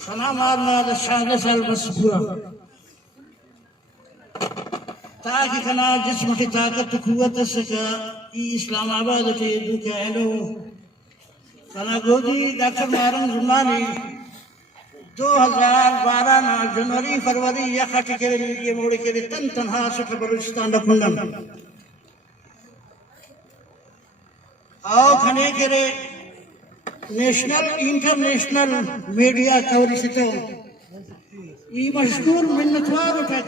सना मारना शाह साल बस पूरा ताकि कना जिस्म की ताकत कुव्वत सका इस्लामाबाद के दुके हेलो कना गोदी डॉक्टर मारन जुमानी 2012 ना जनवरी फरवरी या खट के लिए मोड़ के लिए तन तनहा सुख बलूचिस्तान रखुंडन आओ खने के नेशनल इंटरनेशनल मीडिया कवरेज तो ये मशहूर मिन्नतवार उठा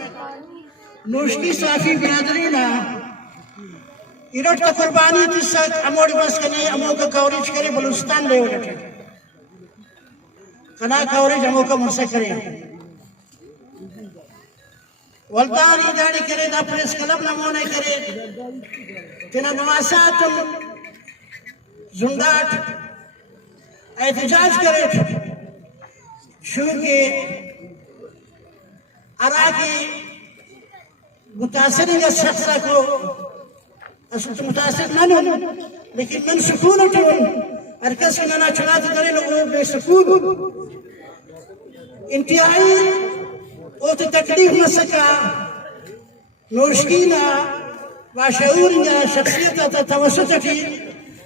नोशकी साफी बिरादरी ना इरोट का कुर्बानी तिस्सा अमोड़ी बस कने अमो का कवरेज करे बलूचिस्तान ले उठे कना कवरेज अमो का मुझसे करे वल्दान इदारी करे दा प्रेस क्लब नमूने करे तेना नवासा तुम जुंडाट एहतजाज करे शुरू के अराकी मुतासरी या शख्स को मुतासर न हो लेकिन मन सुकून उठो अरकस के ना चुना तो करे लोग बेसकून इंतहाई वो तो तकलीफ न सका नोशकीना वाशऊर या शख्सियत तवसत थी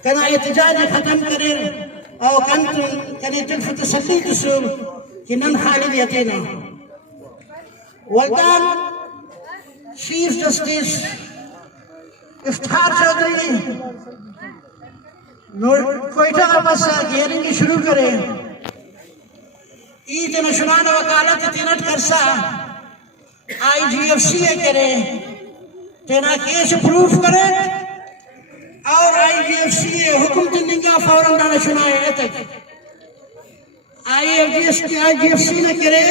कना एहतजाज खत्म करे और कने तुल्फ तसल्ली तसुर कि नन खालिद यतेना वल्दान चीफ जस्टिस इफ्तार चौधरी कोयटा बस हियरिंग शुरू करे ई जना शुनान वकालत तिनट करसा IGFC करे तेना केस प्रूफ करे और IGFC हुक्म दिंगा फौरन डाला सुनाए तक IGFC ने करे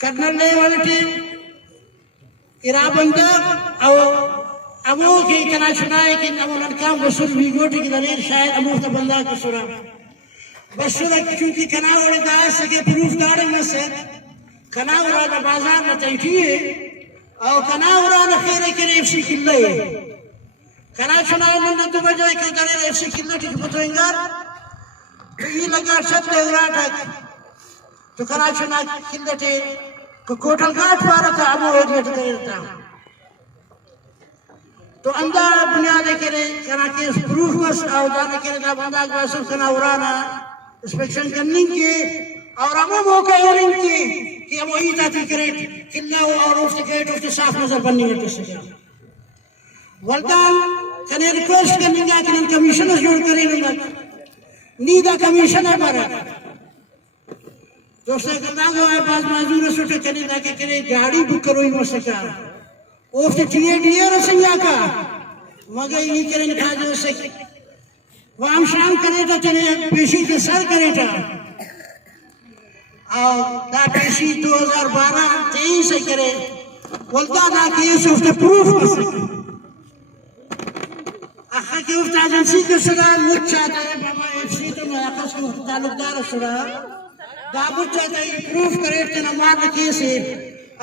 कर्नल ने वाली टीम इराबंदा और अबू की कना सुनाए कि अबू लड़काम बसुर वीगोटी की दलील शायद अबू का बंदा का सुरा बसुर क्योंकि कना वाले दास सके प्रूफ दाड़े में से कना वाला बाजार में तैठी है और कना वाला खेरे के FC किल्ले कना सुनाए मन तो बजाय के दलील FC किल्ले ठीक बताएंगे तो ये लगा शब्द उराट तो कना सुना किल्ले थे को कोटल घाट पार था अबू एडिट करता तो अंदर बुनियाद करे कना के प्रूफ बस और जाने के ना बंदा बस कना उराना इंस्पेक्शन करने की और अबू मौका और इनकी कि अब वही जाती करे किल्ला और उस गेट उस साफ नजर बनने में तो वल्दान कने रिक्वेस्ट करने का कि कमीशन जोड़ करे नीदा कमीशन है पर दोस्तों कहना है पास मजदूर सुटे कने जाके करे गाड़ी बुक करो ही मत सका ओफ TADA रसैया का मगे ये करे खा जो से वाम शाम करे तो चले पेशी के सर करे था और दा पेशी 2012-23 से करे बोलता ना केस ऑफ द प्रूफ आखिर के उस एजेंसी के सगा मुच्चा है बाबा FC तो मैं आकाश को ताल्लुकदार सगा दा मुच्चा है प्रूफ करे तना मार केस है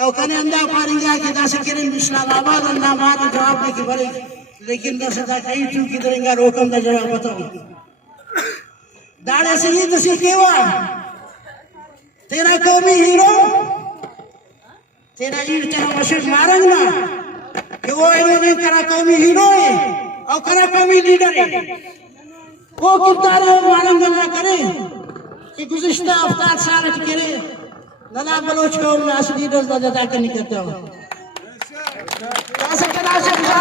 और कने अंदा पारिंगा के दास करे इस्लामाबाद ना मार जवाब दे के भरे लेकिन दस दा कई चू की दरेंगा रोकम दा जवाब बताओ दाड़े से ये तसी केवा तेरा कौमी हीरो तेरा ईर तेरा मशहूर मारंग ना कि वो इन्होंने करा कौमी हीरो है और करा कौमी लीडर है वो किरदार मारंग ना करे कि गुज़िश्ता 7 साल करे नला बलोच को मैं असली लीडर्स दा जता के नहीं करता हूं कैसे करा सकता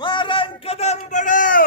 मारन कदम बढ़ाओ